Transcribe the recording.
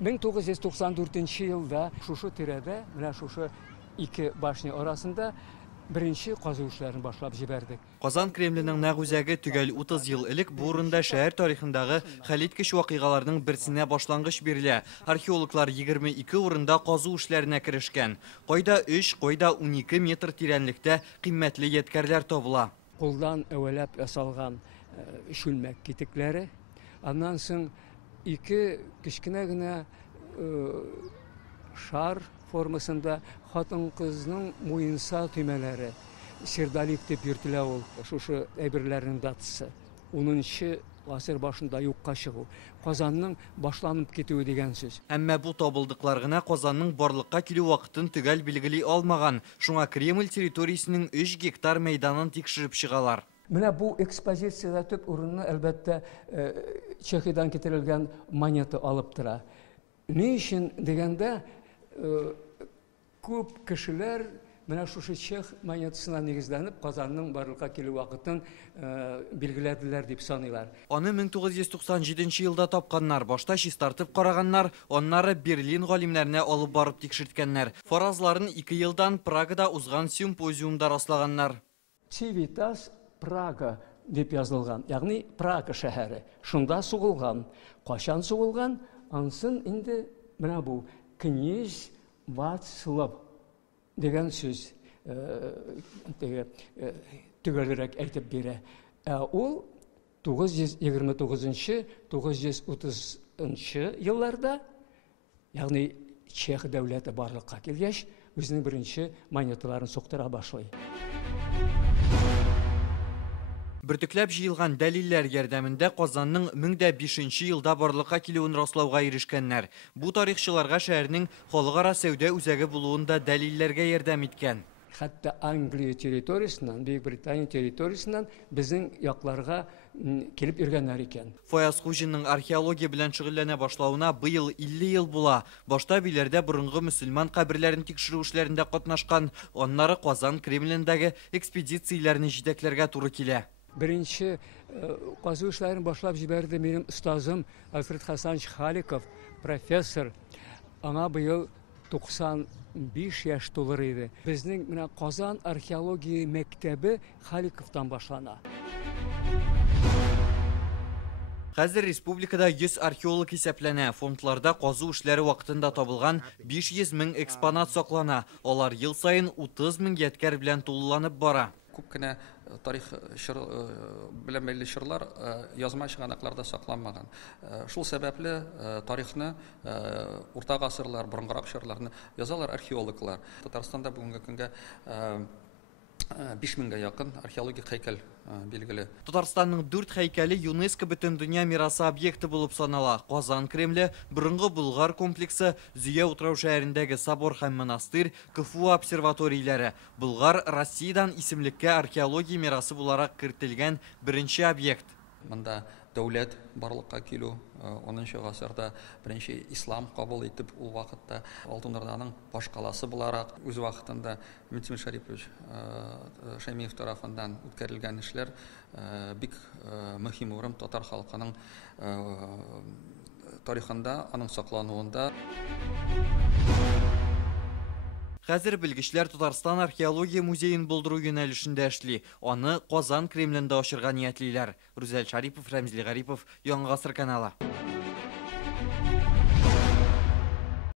1994 елда шушы тирәдә, менә шушы ике башня арасында birinchi қазу эшләрен башлап җибәрдек. Казан Кремленең нәкъ үзәге төгәл 30 ел элек бу урында шәһәр тарихындагы хәлиткеч вакыйгаларның берсенә башлангыч бирелә. Археологлар 22 урында казу эшләренә керешкән. Кайда 3, кайда 12 метр тирәнлектә кыйммәтле ядкарлар табыла. Кулдан әвәләп ясалган шүлмәк китекләре, аннан соң ике кечкенә генә шар формасында хатын-кызның муенса төймәләре, сердолик дип йөртелә ул, шушы әйберләрнең датасы. 10нчы гасыр башында юкка чыгу, Казанның башланып китүе дигән сүз. Әмма бу табылдыклар гына Казанның барлыкка килү вакытын төгәл билгели алмаган. Шуңа Кремль территориясенең 3 гектар мәйданын тикшереп чыгалар. Менә бу экспозициядә төп урынны әлбәттә Чехиядән китерелгән монета алып тора. Ни өчен дигәндә, күп кешеләр менә шушы чех монетасына нигезләнеп Казанның барлыкка килү вакытын билгеләделәр дип саныйлар. Аны 1997 елда тапканнар, башта чистартып караганнар, аннары Берлин галимнәренә алып барып тикшерткәннәр. Фаразларын 2 елдан Прагада узган симпозиумда раслаганнар. Civitas Praga дип язылган, ягъни Прага шәһәре. Шунда сугылган. Качан сугылган? Ансын инде менә бу князь Вацлав дигән сүз төгәлрәк әйтеп бирә. Ул 929-930 елларда, ягъни Чех дәүләте барлыкка килгәч, үзенең беренче монеталарын суктыра башлый. Бертөкләп җыелган дәлилләр ярдәмендә Казанның 1005 елда барлыкка килүен раслауга ирешкәннәр. Бу тарихчыларга шәһәрнең халыкара сәүдә үзәге булуында дәлилләргә ярдәм иткән. Хәтта Англия территориясеннән, Бөек Британия территориясеннән безнең якларга килеп йөргәннәр икән. Фаяз Хуҗинның археология белән шөгыльләнә башлауына быел 50 ел була. Башта биләрдә борынгы мөселман каберләрен тикшерү эшләрендә катнашкан, аннары Казан Кремлендәге экспедицияләрне җитәкләргә туры килә. Birinci қазу эшләрен башлап җибәрде минем остазым Альфред Хасанович Халиков, профессор. Аңа быел 95 яшь тулыр иде. Безнең менә Казан археология мәктәбе Халиковтан башлана. Хәзер республикада 100 археолог исәпләнә. Фондларда казу эшләре вакытында табылган 500 мең экспонат саклана. Алар ел сайын 30 мең ядкар белән тулыланып бара. Күп кенә тарих белән бәйле чырлар язма чыганакларда сакланмаган. Шул сәбәпле тарихны, урта гасырлар, борынгырак чырларны язалар археологлар. Татарстанда бүгенге көнгә 5000-гә якын археологик һәйкәл билгеле. Татарстанның 4 һәйкәле ЮНЕСКО бөтен дөнья мирасы объекты булып санала. Казан Кремле, борынгы Болгар комплексы, Зөя утрау шәһәрендәге собор һәм монастырь, КФУ обсерваторияләре. Болгар Россиядән исемлеккә археология мирасы буларак кертелгән беренче объект. Монда дәүләт барлыкка килү 10нчы гасырда беренче ислам кабул итеп ул вакытта Алтын Орданың баш каласы буларак үз вакытында Митсим Шарипович Шәймиев тарафыннан үткәрелгән эшләр бик мөһим урын татар халкының тарихында, аның саклануында. Хәзер белгечләр Татарстан археология музеен булдыру юнәлешендә эшли. Аны Казан Кремлендә ачырга ниятлиләр. Рүзәл Шарипов, Рәмзли Гарипов, Яңа гасыр каналы.